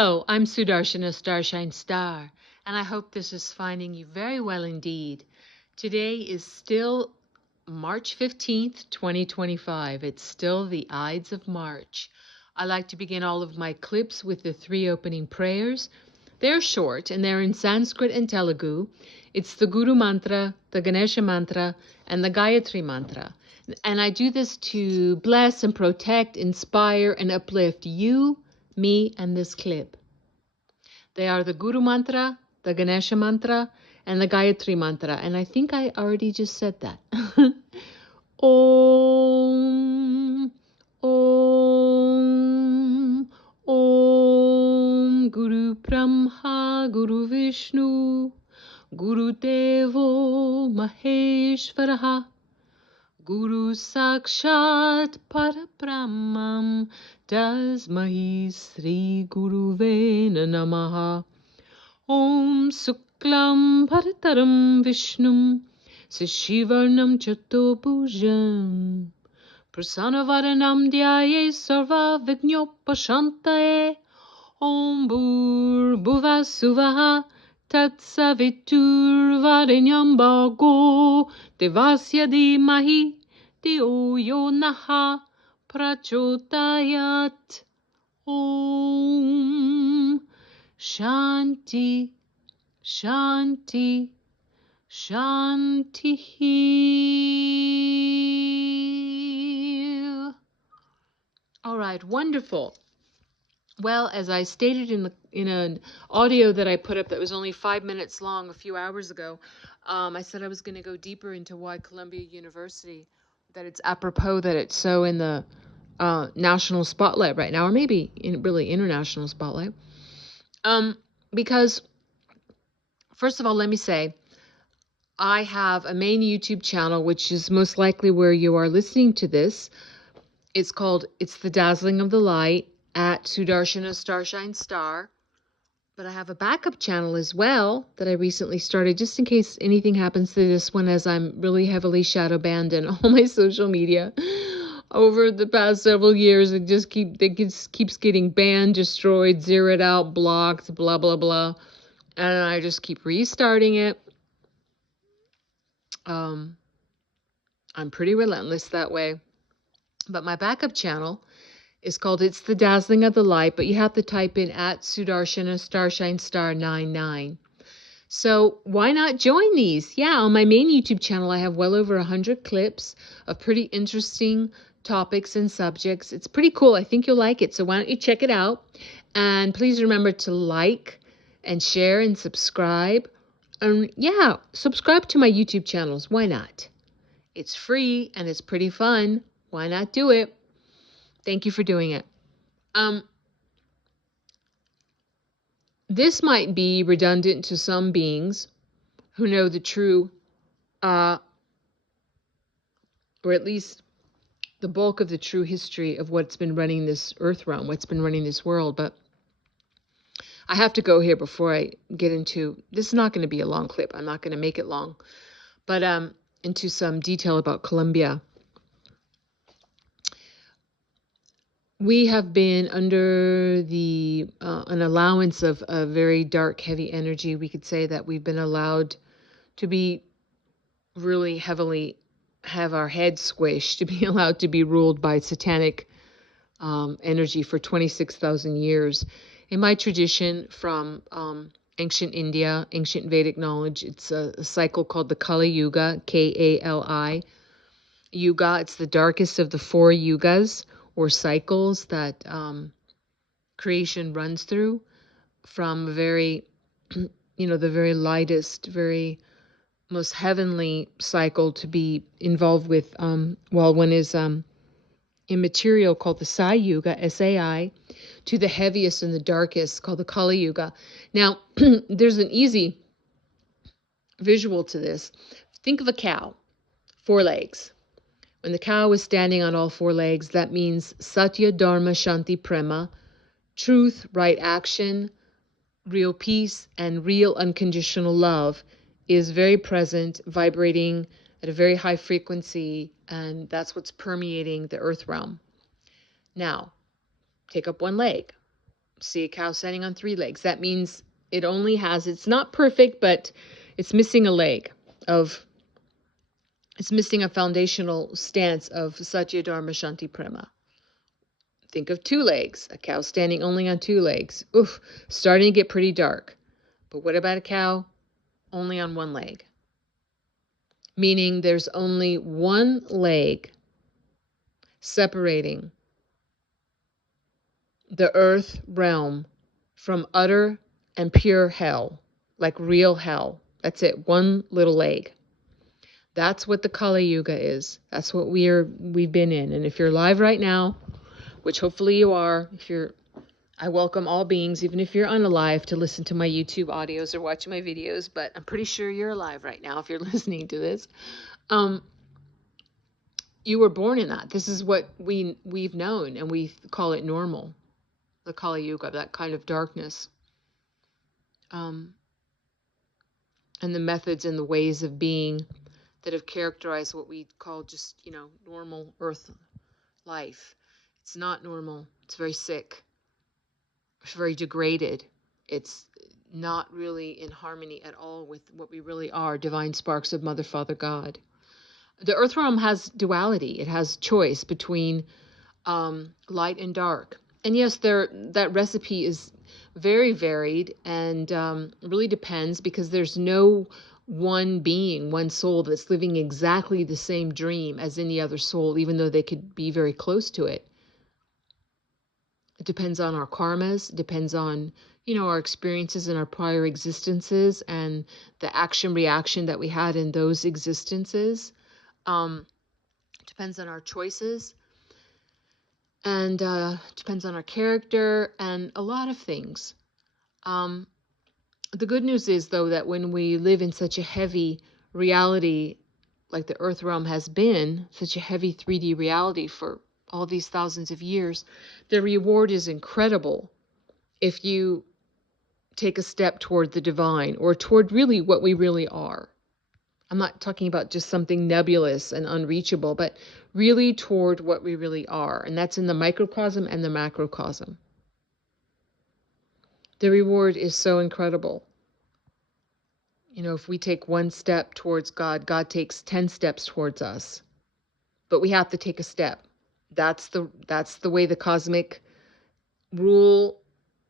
Hello, I'm Sudarshana Starshine Star, and I hope this is finding you very well indeed. Today is still March 15th, 2025. It's still the Ides of March. I like to begin all of my clips with the three opening prayers. They're short and they're in Sanskrit and Telugu. It's the Guru Mantra, the Ganesha Mantra, and the Gayatri Mantra. And I do this to bless and protect, inspire, and uplift you, me, and this clip. They are the Guru Mantra, the Ganesha Mantra, and the Gayatri Mantra. And I think I already just said that. Om, Om, Om, Guru Brahma, Guru Vishnu, Guru Devo Maheshwaraha, Guru Sakshat Parabrahmam Tasmahi Sri Guruvena Namaha. Om Suklam Bharataram Vishnum Sishivarnam Chatobhujam Prasanavaranam Dhyaye Sarva Vignopashantaye. Om Bhuvasuvaha Tatsaviturvarenyam Bhargo Devasya Dhimahi Dhiyo Yo Naha Prachodayat. Om Shanti, Shanti, Shanti. All right, wonderful. Well, as I stated in an audio that I put up that was only 5 minutes long a few hours ago, I said I was going to go deeper into why Columbia University, that it's apropos that it's so in the national spotlight right now, or maybe really international spotlight. Because, first of all, let me say, I have a main YouTube channel, which is most likely where you are listening to this. It's called It's the Dazzling of the Light at Sudarshana Starshine Star. But I have a backup channel as well that I recently started, just in case anything happens to this one, as I'm really heavily shadow banned in all my social media. Over the past several years, it just keeps getting banned, destroyed, zeroed out, blocked, blah, blah, blah. And I just keep restarting it. I'm pretty relentless that way. But my backup channel is called It's the Dazzling of the Light, but you have to type in at Sudarshana Starshine Star 99. So why not join these? Yeah, on my main YouTube channel, I have well over 100 clips of pretty interesting topics and subjects. It's pretty cool. I think you'll like it. So why don't you check it out? And please remember to like and share and subscribe. Yeah, subscribe to my YouTube channels. Why not? It's free and it's pretty fun. Why not do it? Thank you for doing it. This might be redundant to some beings who know the true, or at least the bulk of the true history of what's been running this earth realm, what's been running this world. But I have to go here before I get into, this is not going to be a long clip. I'm not going to make it long, but into some detail about Columbia. We have been under the an allowance of a very dark, heavy energy. We could say that we've been allowed to be really heavily, have our heads squished, to be allowed to be ruled by satanic energy for 26,000 years. In my tradition from ancient India, ancient Vedic knowledge, it's a cycle called the Kali Yuga, Kali. Yuga, it's the darkest of the 4 yugas, or cycles that creation runs through, from very, the very lightest, very most heavenly cycle to be involved with, one is immaterial, called the Sai Yuga, Sai, to the heaviest and the darkest, called the Kali Yuga. Now, there's an easy visual to this. Think of a cow, 4 legs. When the cow is standing on all 4 legs, that means Satya, Dharma, Shanti, Prema, truth, right action, real peace, and real unconditional love is very present, vibrating at a very high frequency, and that's what's permeating the earth realm. Now, take up 1 leg. See a cow standing on 3 legs. That means it's not perfect, but it's missing a leg of, it's missing a foundational stance of Satya Dharma Shanti Prema. Think of 2 legs, a cow standing only on 2 legs. Oof, starting to get pretty dark. But what about a cow only on 1 leg? Meaning there's only 1 leg separating the earth realm from utter and pure hell, like real hell. That's it, 1 little leg. That's what the Kali Yuga is. That's what we've been in. And if you're alive right now, which hopefully you are, I welcome all beings, even if you're unalive, to listen to my YouTube audios or watch my videos, but I'm pretty sure you're alive right now if you're listening to this. You were born in that. This is what we've known, and we call it normal, the Kali Yuga, that kind of darkness. And the methods and the ways of being that have characterized what we call just, normal earth life. It's not normal. It's very sick. It's very degraded. It's not really in harmony at all with what we really are, divine sparks of Mother, Father, God. The earth realm has duality. It has choice between light and dark. And yes, that recipe is very varied and really depends, because there's no one being, one soul that's living exactly the same dream as any other soul, even though they could be very close to it. It depends on our karmas, it depends on, our experiences in our prior existences and the action reaction that we had in those existences. Depends on our choices, and depends on our character and a lot of things. The good news is, though, that when we live in such a heavy reality, like the earth realm has been, such a heavy 3D reality for all these thousands of years, the reward is incredible if you take a step toward the divine, or toward really what we really are. I'm not talking about just something nebulous and unreachable, but really toward what we really are. And that's in the microcosm and the macrocosm. The reward is so incredible. If we take 1 step towards God, God takes 10 steps towards us. But we have to take a step. That's the way the cosmic rule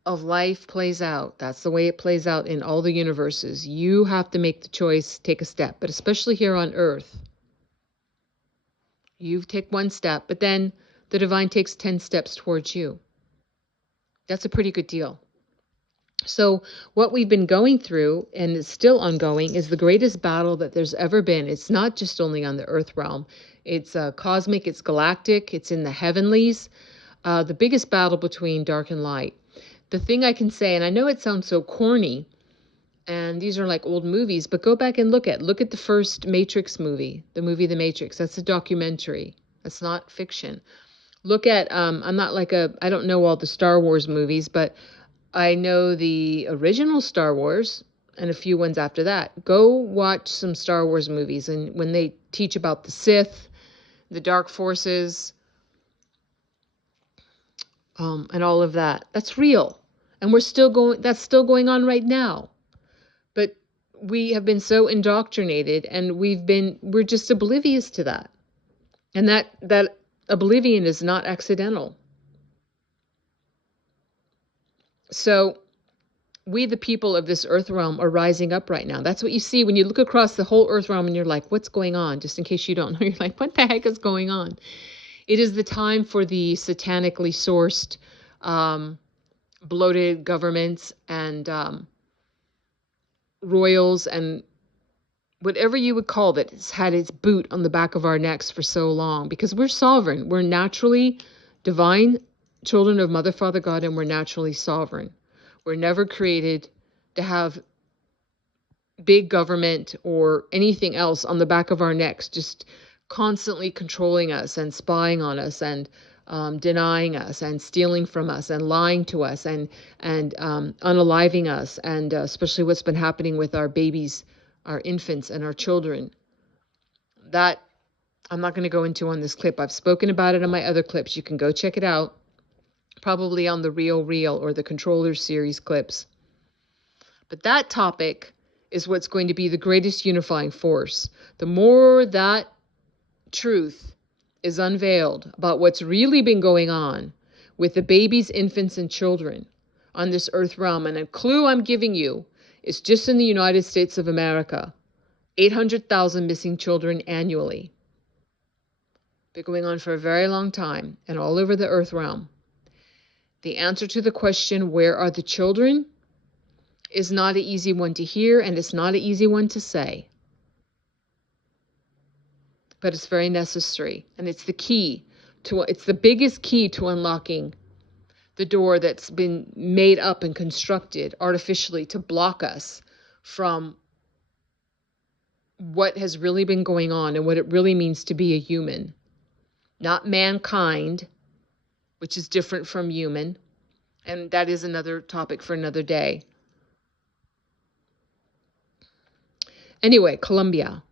of life plays out. That's the way it plays out in all the universes. You have to make the choice, take a step, but especially here on Earth. You take 1 step, but then the divine takes 10 steps towards you. That's a pretty good deal. So what we've been going through, and is still ongoing, is the greatest battle that there's ever been. It's not just only on the earth realm. It's cosmic, it's galactic, it's in the heavenlies. The biggest battle between dark and light. The thing I can say, and I know it sounds so corny, and these are like old movies, but go back and look at the first Matrix movie, the movie The Matrix. That's a documentary. That's not fiction. Look at, I don't know all the Star Wars movies, but I know the original Star Wars and a few ones after that. Go watch some Star Wars movies, and when they teach about the Sith, the dark forces, and all of that, that's real. And that's still going on right now. But we have been so indoctrinated, and we're just oblivious to that. And that oblivion is not accidental. So we, the people of this earth realm, are rising up right now. That's what you see when you look across the whole earth realm and you're like, what's going on? Just in case you don't know, you're like, what the heck is going on? It is the time for the satanically sourced, bloated governments and royals and whatever you would call it, has had its boot on the back of our necks for so long, because we're sovereign. We're naturally divine children of Mother, Father, God, and we're naturally sovereign. We're never created to have big government or anything else on the back of our necks, just constantly controlling us and spying on us and denying us and stealing from us and lying to us and unaliving us, and especially what's been happening with our babies, our infants, and our children. That I'm not going to go into on this clip. I've spoken about it on my other clips. You can go check it out. probably on the Real Reel or the Controller series clips. But that topic is what's going to be the greatest unifying force. The more that truth is unveiled about what's really been going on with the babies, infants, and children on this earth realm, and a clue I'm giving you is just in the United States of America, 800,000 missing children annually. Been going on for a very long time and all over the earth realm. The answer to the question, where are the children, is not an easy one to hear, and it's not an easy one to say. But it's very necessary, and it's the biggest key to unlocking the door that's been made up and constructed artificially to block us from what has really been going on and what it really means to be a human. Not mankind, which is different from human, and that is another topic for another day. Anyway, Colombia.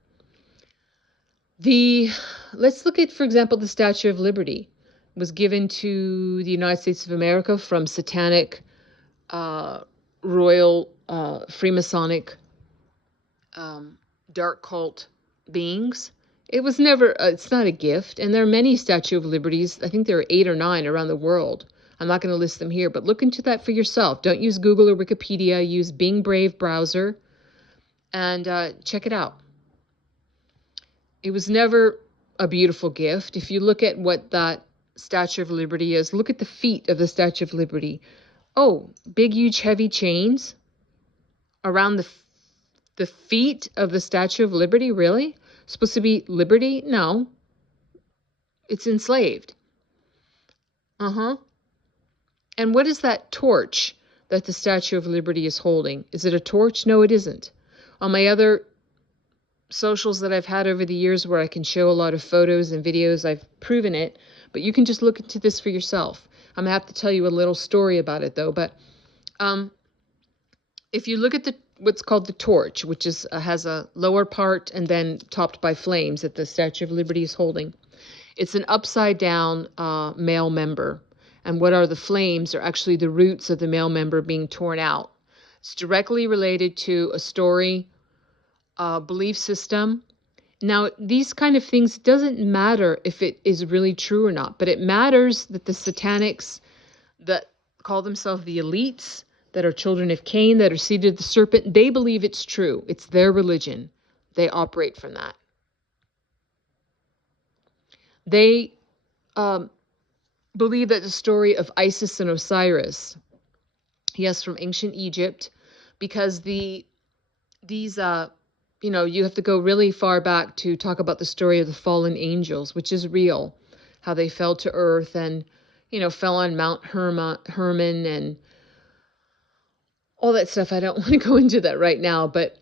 Let's look at, for example, the Statue of Liberty. It was given to the United States of America from satanic, royal, Freemasonic, dark cult beings. It was never, it's not a gift. And there are many Statue of Liberties. I think there are 8 or 9 around the world. I'm not going to list them here, but look into that for yourself. Don't use Google or Wikipedia. Use Bing Brave browser and check it out. It was never a beautiful gift. If you look at what that Statue of Liberty is, look at the feet of the Statue of Liberty. Oh, big, huge, heavy chains around the feet of the Statue of Liberty? Really? Supposed to be liberty? No. It's enslaved. And what is that torch that the Statue of Liberty is holding? Is it a torch? No, it isn't. On my other socials that I've had over the years where I can show a lot of photos and videos, I've proven it, but you can just look into this for yourself. I'm going to have to tell you a little story about it, though. But if you look at what's called the torch, which has a lower part and then topped by flames that the Statue of Liberty is holding, it's an upside-down male member. And what are the flames are actually the roots of the male member being torn out. It's directly related to a story, belief system. Now, these kind of things, it doesn't matter if it is really true or not, but it matters that the satanics that call themselves the elites, that are children of Cain, that are seated of the serpent, they believe it's true. It's their religion. They operate from that. They believe that the story of Isis and Osiris, yes, from ancient Egypt, because you have to go really far back to talk about the story of the fallen angels, which is real, how they fell to earth and, fell on Mount Hermon and all that stuff. I don't want to go into that right now, but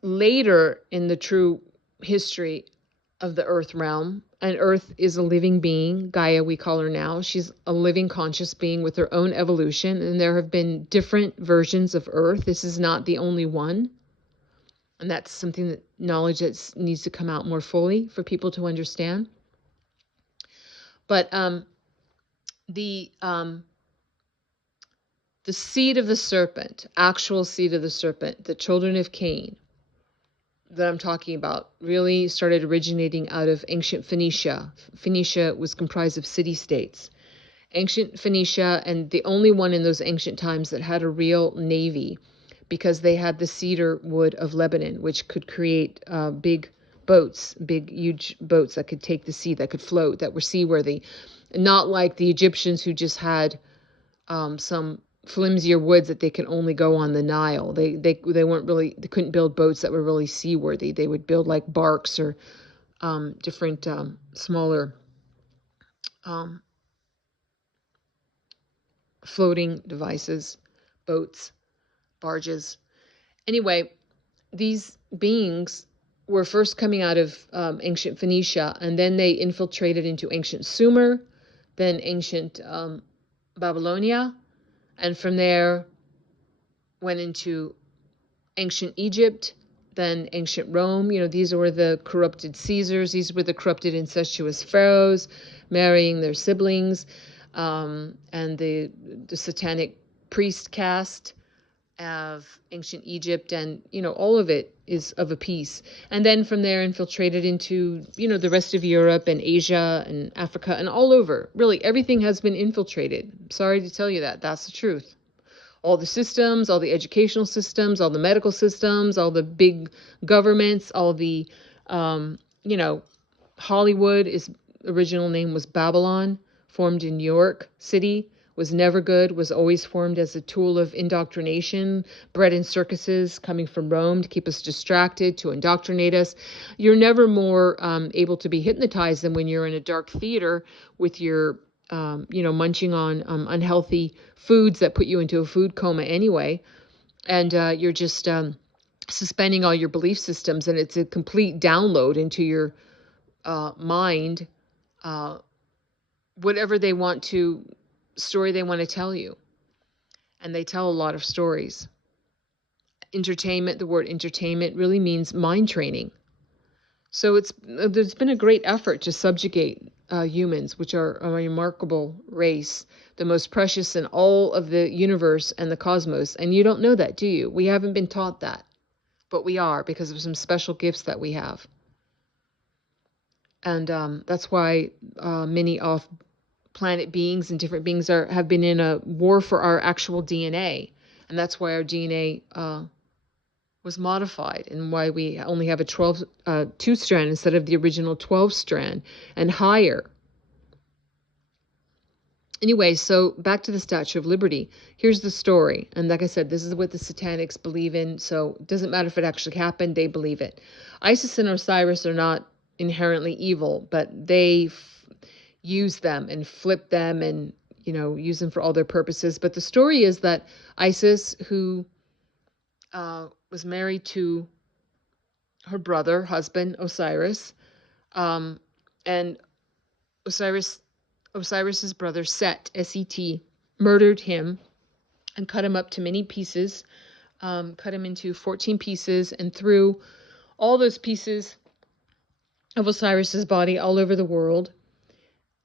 later in the true history of the earth realm, and earth is a living being, Gaia we call her now, she's a living conscious being with her own evolution, and there have been different versions of earth. This is not the only one. And that's something knowledge that needs to come out more fully for people to understand. But the seed of the serpent, actual seed of the serpent, the children of Cain, that I'm talking about, really started originating out of ancient Phoenicia. Phoenicia was comprised of city-states. Ancient Phoenicia, and the only one in those ancient times that had a real navy, because they had the cedar wood of Lebanon, which could create big boats, big, huge boats that could take the sea, that could float, that were seaworthy. Not like the Egyptians who just had some flimsier woods that they could only go on the Nile. They couldn't build boats that were really seaworthy. They would build like barks or different smaller floating devices, boats, barges. Anyway, these beings were first coming out of ancient Phoenicia, and then they infiltrated into ancient Sumer, then ancient Babylonia, and from there went into ancient Egypt, then ancient Rome. These were the corrupted Caesars. These were the corrupted incestuous pharaohs marrying their siblings. and the satanic priest caste of ancient Egypt, and all of it is of a piece. And then from there infiltrated into the rest of Europe and Asia and Africa and all over. Really, everything has been infiltrated. Sorry to tell you that. That's the truth. All the systems, all the educational systems, all the medical systems, all the big governments, all the Hollywood, is original name was Babylon, formed in New York City, was never good, was always formed as a tool of indoctrination, bred in circuses coming from Rome to keep us distracted, to indoctrinate us. You're never more able to be hypnotized than when you're in a dark theater with your, munching on unhealthy foods that put you into a food coma anyway. And you're just suspending all your belief systems, and it's a complete download into your mind, whatever story they want to tell you. And they tell a lot of stories. Entertainment, the word entertainment really means mind training. So there's been a great effort to subjugate humans, which are a remarkable race, the most precious in all of the universe and the cosmos. And you don't know that, do you? We haven't been taught that, but we are, because of some special gifts that we have. And that's why many off-planet beings and different beings have been in a war for our actual DNA. And that's why our DNA was modified, and why we only have a 2-strand instead of the original 12-strand and higher. Anyway, so back to the Statue of Liberty. Here's the story. And like I said, this is what the Satanics believe in. So it doesn't matter if it actually happened, they believe it. Isis and Osiris are not inherently evil, but they use them and flip them and, use them for all their purposes. But the story is that Isis, who was married to her husband, Osiris, and Osiris's brother, Set, S-E-T, murdered him and cut him up to many pieces, cut him into 14 pieces, and threw all those pieces of Osiris's body all over the world,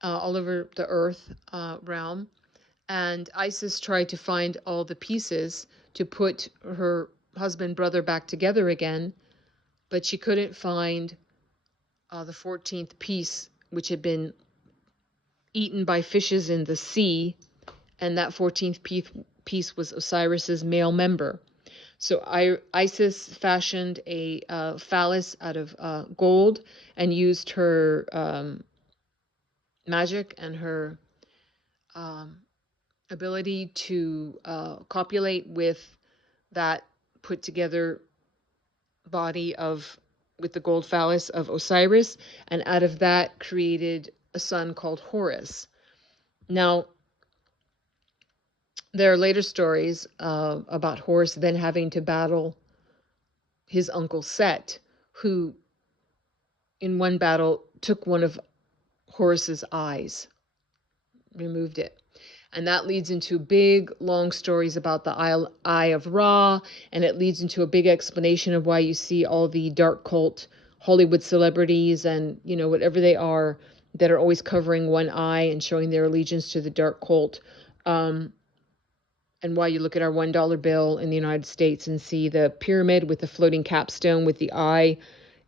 all over the earth realm. And Isis tried to find all the pieces to put her brother back together again, but she couldn't find the 14th piece, which had been eaten by fishes in the sea, and that 14th piece was Osiris's male member. So Isis fashioned a phallus out of gold and used her magic and her ability to copulate with that put together body with the gold phallus of Osiris, and out of that created a son called Horus. Now, there are later stories about Horus then having to battle his uncle Set, who in one battle took one of Horus's eyes, removed it. And that leads into big, long stories about the Eye of Ra, and it leads into a big explanation of why you see all the dark cult Hollywood celebrities and, whatever they are, that are always covering one eye and showing their allegiance to the dark cult. And why you look at our $1 bill in the United States and see the pyramid with the floating capstone with the eye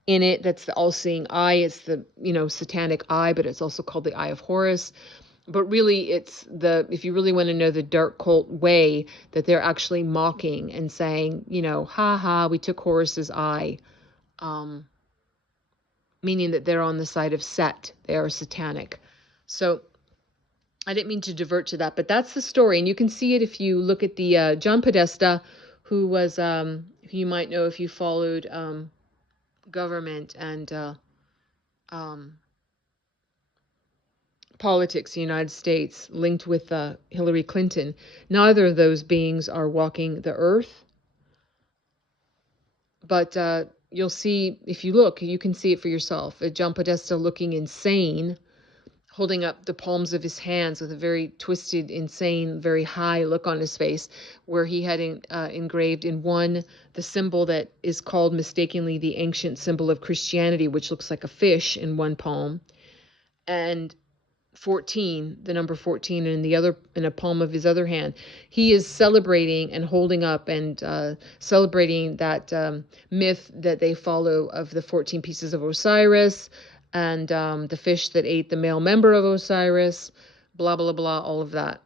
in it. That's the all-seeing eye. It's the, satanic eye, but it's also called the Eye of Horus. But really, if you really want to know the dark cult way, that they're actually mocking and saying, ha ha, we took Horus's eye, meaning that they're on the side of Set. They are satanic. So I didn't mean to divert to that, but that's the story. And you can see it if you look at the John Podesta, who was, who you might know if you followed government and politics in the United States, linked with Hillary Clinton. Neither of those beings are walking the earth. But you'll see, if you look, you can see it for yourself. John Podesta looking insane, holding up the palms of his hands with a very twisted, insane, very high look on his face, where he had engraved in one the symbol that is called mistakenly the ancient symbol of Christianity, which looks like a fish in one palm, and 14, the number 14, and in a palm of his other hand. He is celebrating and holding up and celebrating that myth that they follow of the 14 pieces of Osiris and the fish that ate the male member of Osiris, blah, blah, blah, all of that.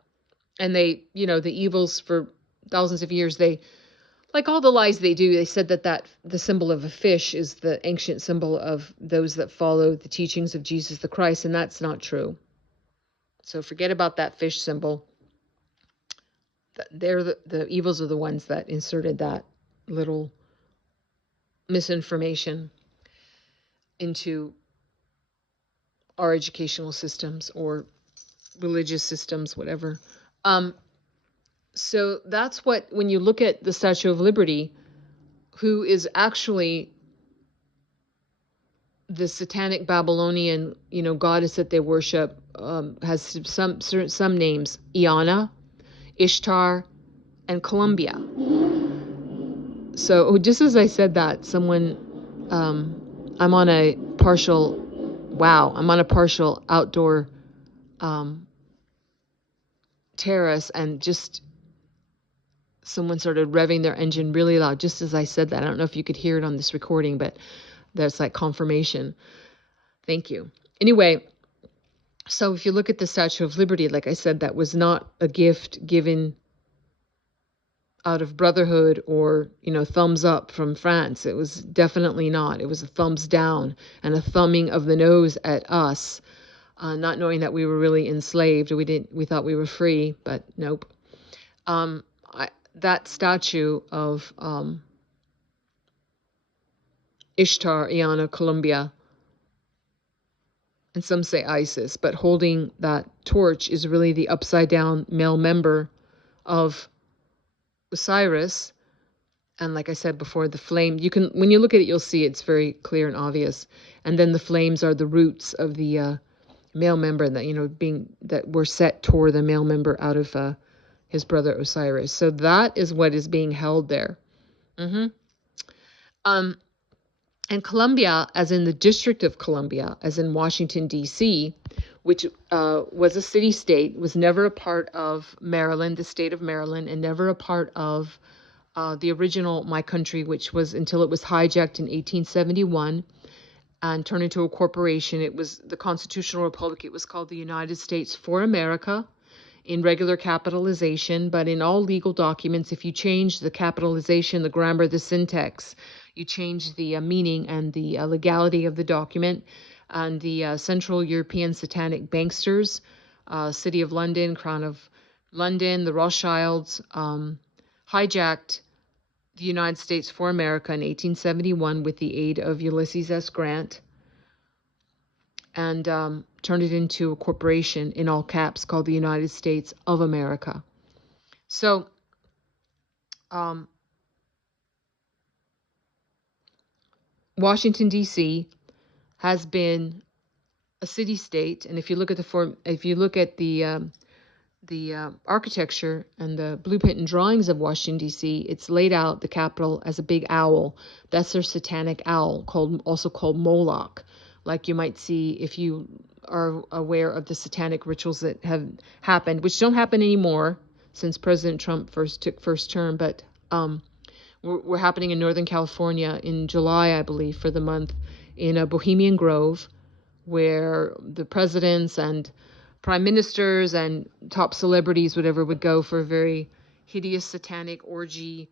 And they, the evils for thousands of years, they, like all the lies they do, they said that the symbol of a fish is the ancient symbol of those that follow the teachings of Jesus the Christ, and that's not true. So forget about that fish symbol. They're the evils are the ones that inserted that little misinformation into our educational systems or religious systems, whatever. So that's when you look at the Statue of Liberty, who is actually the satanic Babylonian, goddess that they worship, has some names: Ianna, Ishtar, and Columbia. So just as I said that, I'm on a partial outdoor terrace, and just someone started revving their engine really loud just as I said that. I don't know if you could hear it on this recording, but that's like confirmation. Thank you. Anyway, so if you look at the Statue of Liberty, like I said, that was not a gift given out of brotherhood or, thumbs up from France. It was definitely not. It was a thumbs down and a thumbing of the nose at us, not knowing that we were really enslaved. We thought we were free, but nope. That statue of Ishtar, Ianna, Columbia, and some say Isis, but holding that torch is really the upside down male member of Osiris. And like I said before, the flame, when you look at it, you'll see it's very clear and obvious. And then the flames are the roots of the male member that, that were set toward the male member out of his brother Osiris. So that is what is being held there. And Columbia, as in the District of Columbia, as in Washington, D.C., which was a city-state, was never a part of Maryland, the state of Maryland, and never a part of the original My Country, which was until it was hijacked in 1871 and turned into a corporation. It was the constitutional republic. It was called the United States for America in regular capitalization, but in all legal documents, if you change the capitalization, the grammar, the syntax, you change the meaning and the legality of the document. And the Central European Satanic Banksters, City of London, Crown of London, the Rothschilds, hijacked the United States for America in 1871 with the aid of Ulysses S. Grant, and turned it into a corporation in all caps called the United States of America. So Washington, D.C. has been a city-state, and if you look at the architecture and the blueprint and drawings of Washington, D.C., it's laid out, the Capitol, as a big owl. That's their satanic owl, also called Moloch, like you might see if you are aware of the satanic rituals that have happened, which don't happen anymore since President Trump took first term, but were happening in Northern California in July, I believe, for the month, in a Bohemian Grove, where the presidents and prime ministers and top celebrities, whatever, would go for a very hideous satanic orgy,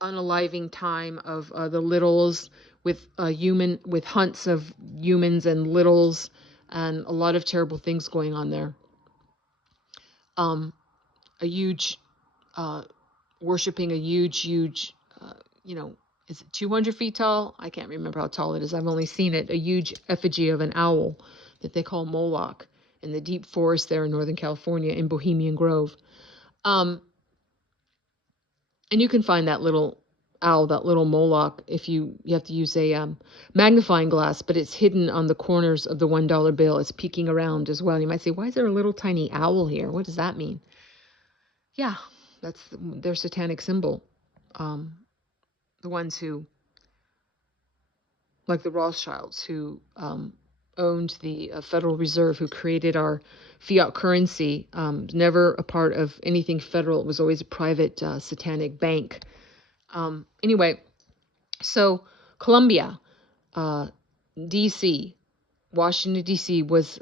unaliving time of the littles with hunts of humans and littles, and a lot of terrible things going on there. A huge worshiping a huge, is it 200 feet tall? I can't remember how tall it is. I've only seen it. A huge effigy of an owl that they call Moloch in the deep forest there in Northern California in Bohemian Grove. And you can find that little owl, that little Moloch, if you have to use a magnifying glass, but it's hidden on the corners of the $1 bill. It's peeking around as well. You might say, why is there a little tiny owl here? What does that mean? Yeah, that's their satanic symbol. The ones who, like the Rothschilds, who owned the Federal Reserve, who created our fiat currency. Never a part of anything federal. It was always a private satanic bank. Anyway, so Columbia, D.C., Washington, D.C. was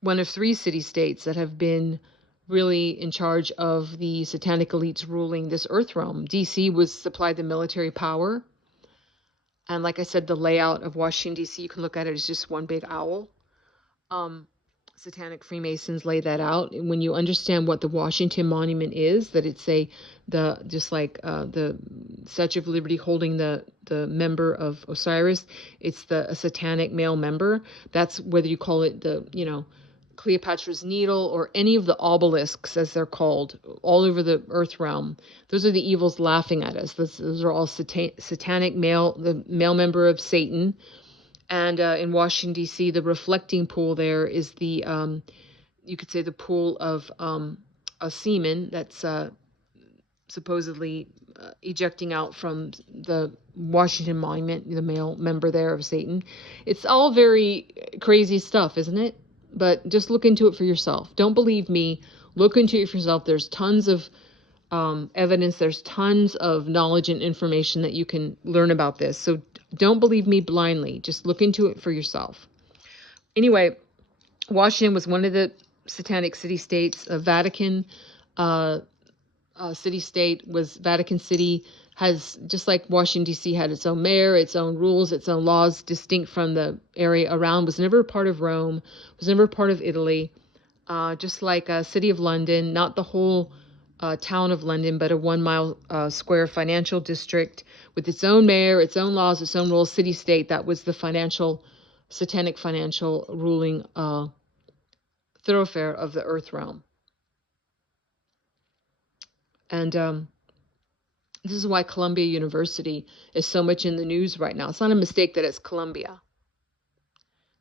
one of 3 city-states that have been really in charge of the satanic elites ruling this earth realm. D.C. was supplied the military power. And like I said, the layout of Washington, D.C., you can look at it as just one big owl. Satanic Freemasons lay that out. And when you understand what the Washington Monument is, that it's just like the Statue of Liberty holding the member of Osiris, it's a satanic male member. That's whether you call it Cleopatra's Needle or any of the obelisks, as they're called, all over the earth realm. Those are the evils laughing at us. Those are all satanic the male member of Satan. And in Washington, D.C., the reflecting pool there is you could say the pool of a semen that's supposedly ejecting out from the Washington Monument, the male member there of Satan. It's all very crazy stuff, isn't it? But just look into it for yourself. Don't believe me. Look into it for yourself. There's tons of evidence. There's tons of knowledge and information that you can learn about this. So don't believe me blindly. Just look into it for yourself. Anyway, Washington was one of the satanic city-states. Vatican city-state was Vatican City. Has, just like Washington, D.C. had its own mayor, its own rules, its own laws, distinct from the area around, was never a part of Rome, was never a part of Italy. Just like City of London, not the whole town of London, but a 1 mile square financial district with its own mayor, its own laws, its own rules, city-state. That was the satanic financial ruling thoroughfare of the earth realm. And this is why Columbia University is so much in the news right now. It's not a mistake that it's Columbia.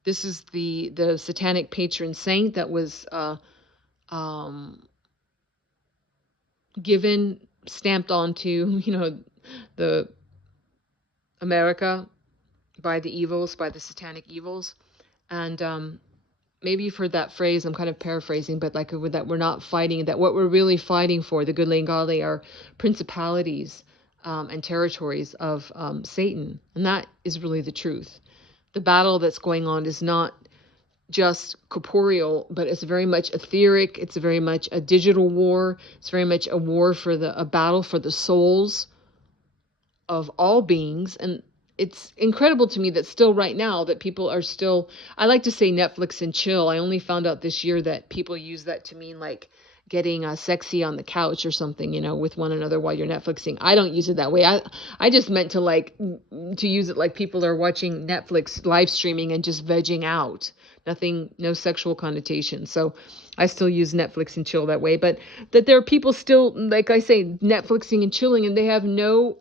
This is the satanic patron saint that was stamped onto, the America by the satanic evils. And maybe you've heard that phrase. I'm kind of paraphrasing, but like that we're not fighting, that what we're really fighting for, the goodly and godly, are principalities and territories of Satan. And that is really the truth. The battle that's going on is not just corporeal, but it's very much etheric. It's very much a digital war. It's very much a war a battle for the souls of all beings. And it's incredible to me that still right now that people are still, I like to say Netflix and chill. I only found out this year that people use that to mean like getting sexy on the couch or something, with one another while you're Netflixing. I don't use it that way. I just meant to use it like people are watching Netflix live streaming and just vegging out. Nothing, no sexual connotation. So I still use Netflix and chill that way. But that there are people still, like I say, Netflixing and chilling, and they have no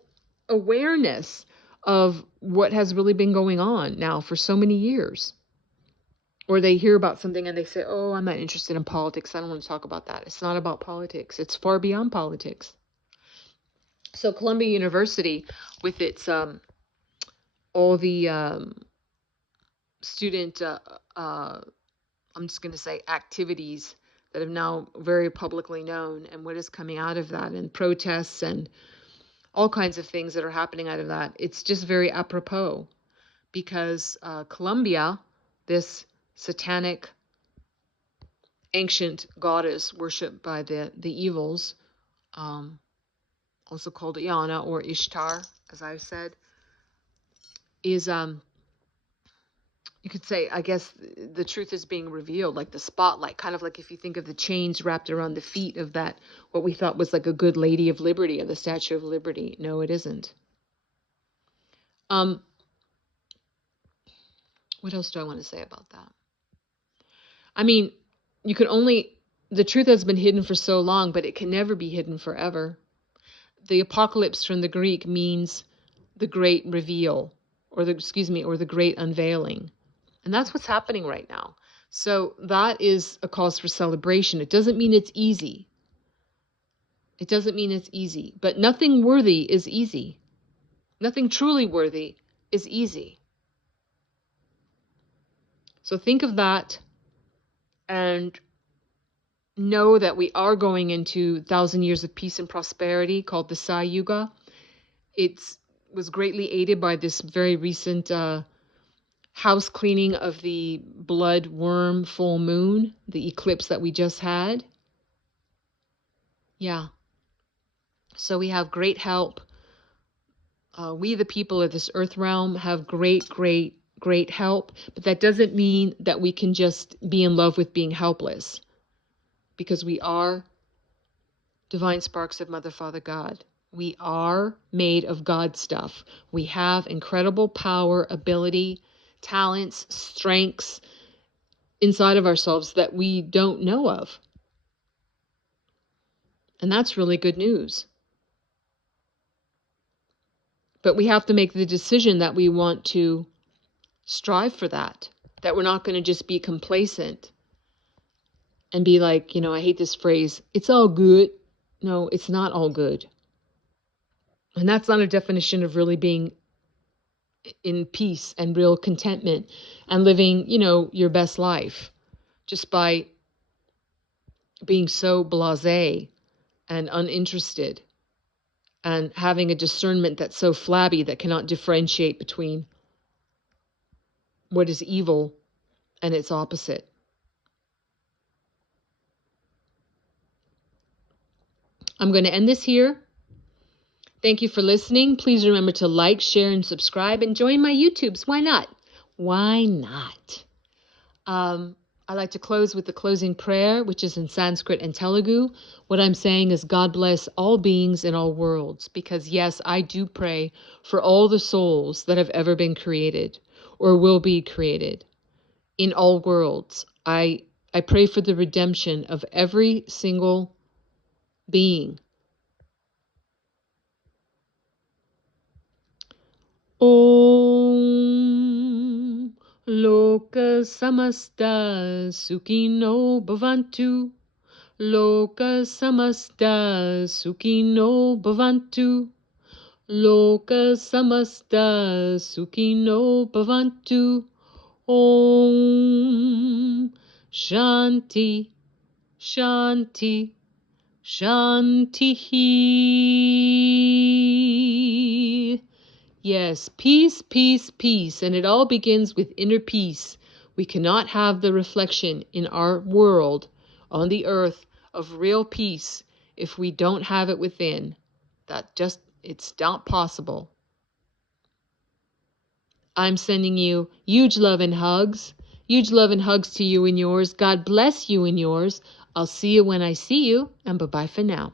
awareness of what has really been going on now for so many years. Or they hear about something and they say, oh, I'm not interested in politics. I don't want to talk about that. It's not about politics. It's far beyond politics. So Columbia University, with its all the student, I'm just going to say activities that have now very publicly known, and what is coming out of that, and protests and all kinds of things that are happening out of that. It's just very apropos because Columbia, this satanic ancient goddess worshipped by the evils, also called Ianna or Ishtar, as I've said, is you could say, I guess, the truth is being revealed, like the spotlight, kind of like if you think of the chains wrapped around the feet of that, what we thought was like a good Lady of Liberty or the Statue of Liberty. No, it isn't. What else do I want to say about that? I mean, the truth has been hidden for so long, but it can never be hidden forever. The apocalypse from the Greek means the great reveal, or the great unveiling. And that's what's happening right now. So that is a cause for celebration. It doesn't mean it's easy. It doesn't mean it's easy. But nothing worthy is easy. Nothing truly worthy is easy. So think of that and know that we are going into 1,000 years of peace and prosperity called the Sai Yuga. It was greatly aided by this very recent house cleaning of the blood worm full moon, the eclipse that we just had. Yeah. So we have great help. We, the people of this earth realm, have great, great, great help. But that doesn't mean that we can just be in love with being helpless, because we are divine sparks of Mother, Father, God. We are made of God stuff. We have incredible power, ability, talents, strengths inside of ourselves that we don't know of. And that's really good news. But we have to make the decision that we want to strive for that we're not going to just be complacent and be like, I hate this phrase, it's all good. No, it's not all good. And that's not a definition of really being in peace and real contentment and living, your best life, just by being so blasé and uninterested and having a discernment that's so flabby that cannot differentiate between what is evil and its opposite. I'm going to end this here. Thank you for listening. Please remember to like, share, and subscribe, and join my YouTubes. Why not? Why not? I like to close with the closing prayer, which is in Sanskrit and Telugu. What I'm saying is, God bless all beings in all worlds, because yes, I do pray for all the souls that have ever been created or will be created in all worlds. I pray for the redemption of every single being. Om Loka Samasta Sukhino Bhavantu. Loka Samasta Sukhino Bhavantu. Loka Samasta Sukhino Bhavantu. Om Shanti Shanti Shanti. Yes, peace, peace, peace. And it all begins with inner peace. We cannot have the reflection in our world, on the earth, of real peace if we don't have it within. It's not possible. I'm sending you huge love and hugs. Huge love and hugs to you and yours. God bless you and yours. I'll see you when I see you, and bye-bye for now.